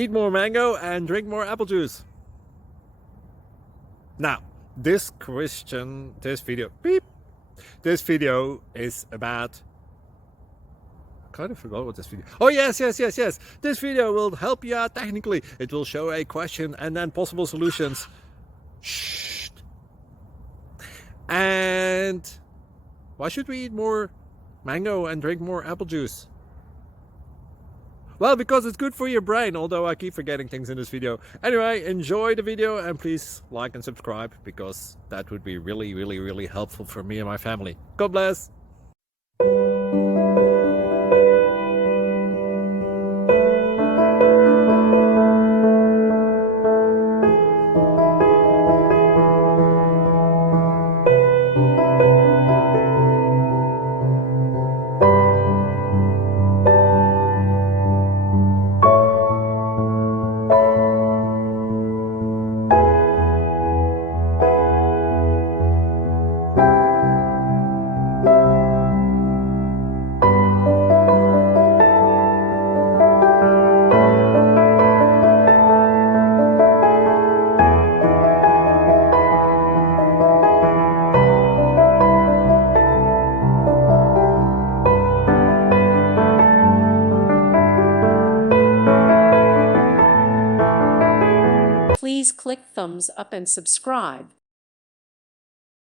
Eat more mango and drink more apple juice. Now, this video is about... I kind of forgot what this video... Oh, yes. This video will help you out technically. It will show a question and then possible solutions. Shh. And why should we eat more mango and drink more apple juice? Well, because it's good for your brain, although I keep forgetting things in this video. Anyway, enjoy the video and please like and subscribe, because that would be really helpful for me and my family. God bless! Please click thumbs up and subscribe.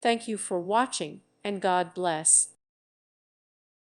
Thank you for watching, and God bless.